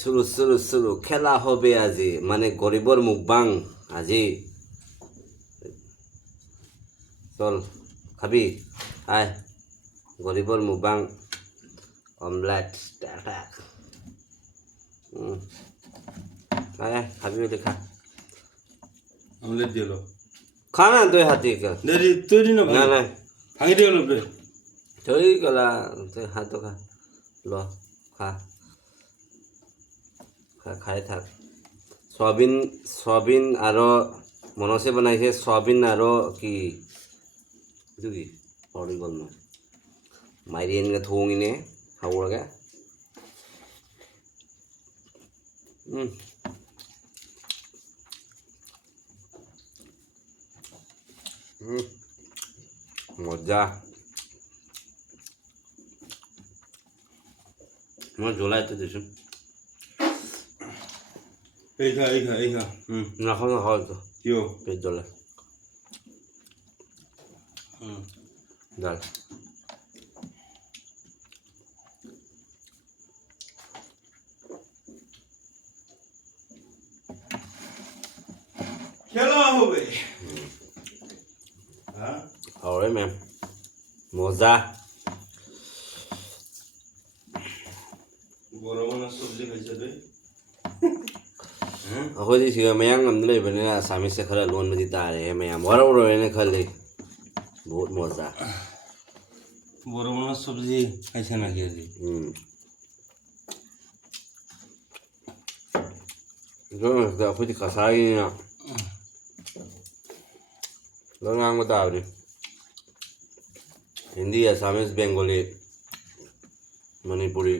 শুরু শুরু শুরু খেলা হবে আজি মানে গরিবর মুখবাং আজি চল খাবি আয় গরিবর মুখবাং অমলেট স্টার্টাক আয় খাবি বলে খা অমলেট দিল খা না তুই হাতে দেরি তৈরি না না না ভাঙি দিও না বে তুই গলা তুই হাত খা ল খা খা খাই থাক সয়াবিন সয়াবিন আৰু মনসে বনাইছে সয়াবিন আৰু কি এইটো কি পাহৰি গ'ল মই মাৰি এনেকৈ থওঁ কিনে খাব লাগে মজা মই জ্বলাইতো দিছোঁ এই খা নাখাওঁ নাখাওঁ এইটো কিয় পেট জ্বলে ডাল খেলা হবে হ্যাঁ হয় মেম মজা গরম না সবজি খাইছে রে ꯑꯩꯈꯣꯏꯗꯤ ꯁꯤꯒ ꯃꯌꯥꯡ ꯑꯃꯗ ꯂꯩꯕꯅꯤꯅ ꯑꯁꯥꯃꯤꯁꯁꯦ ꯈꯔ ꯂꯣꯟꯕꯗꯤ ꯇꯥꯔꯦ ꯃꯌꯥꯝ ꯋꯥꯔꯧꯔꯣꯏꯅ ꯈꯜꯂꯤ বহুত মজা গরম না সবজি খাইছে নাকি আজি ꯑꯩꯈꯣꯏꯗꯤ ꯀꯁꯥꯔꯒꯤꯅꯤꯅ ꯂꯣꯟ ꯉꯥꯡꯕ ꯇꯥꯕꯅꯤ ꯍꯤꯟꯗꯤ ꯑꯁꯥꯃꯤꯁ ꯕꯦꯡꯒꯣꯂꯤ ꯃꯅꯤꯄꯨꯔꯤ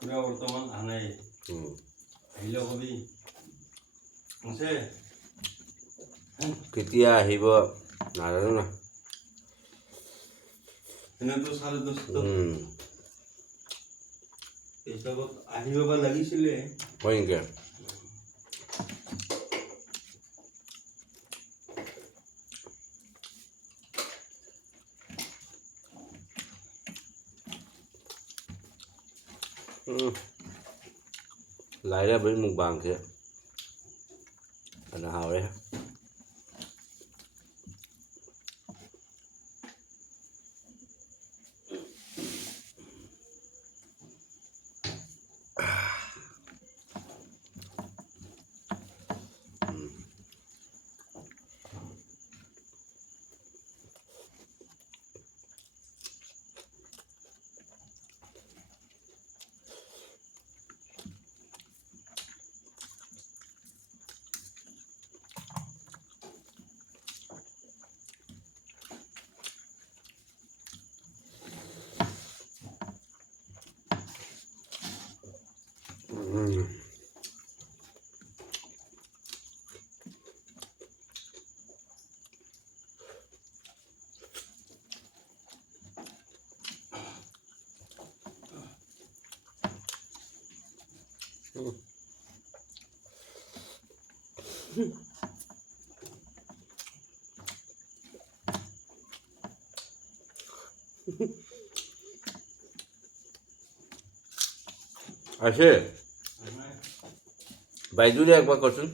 পুরা বর্তমান আনাই আহিলে কবি আছে কেতিয়া আহিব নাজানো না এনে তো 10:30 হিচাপত আহিব বা লাগিছিলে হয় নেকি ꯂꯥꯏꯔꯕꯩ ꯃꯨꯛꯕꯥꯡꯁꯦ ꯐꯅ ꯍꯥꯎꯔꯦ আছে বাইজুৰে একবাৰ কৰচোন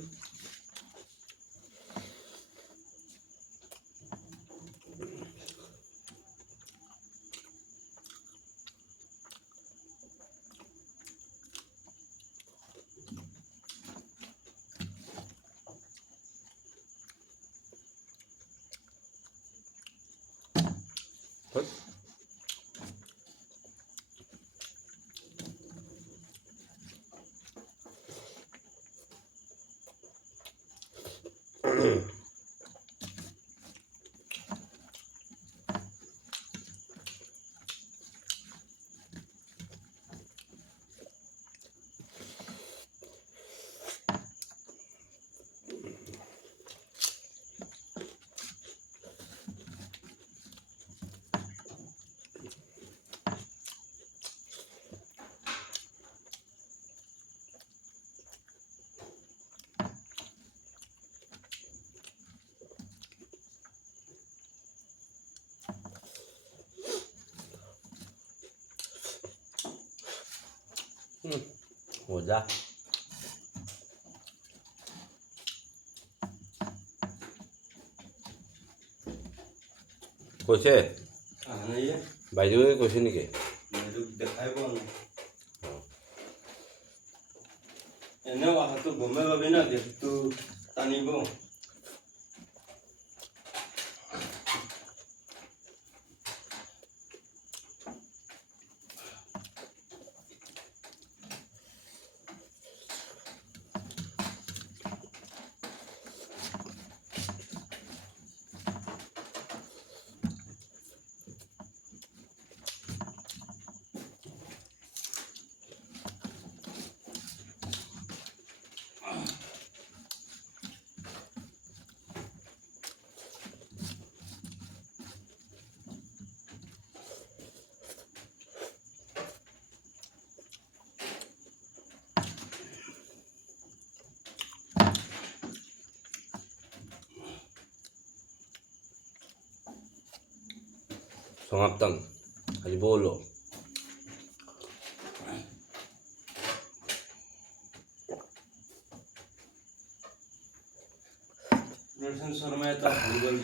মজা। কৈছে আহা নাই যে বাইদেৱে কৈছে নেকি? বাইদেউ দেখাই পোৱা নাই। এনেও অহাটো গমেই পাবি না, গেটটো টানিব। Sangaptang. Halibolo. रोशन शर्मा येतात भूगोल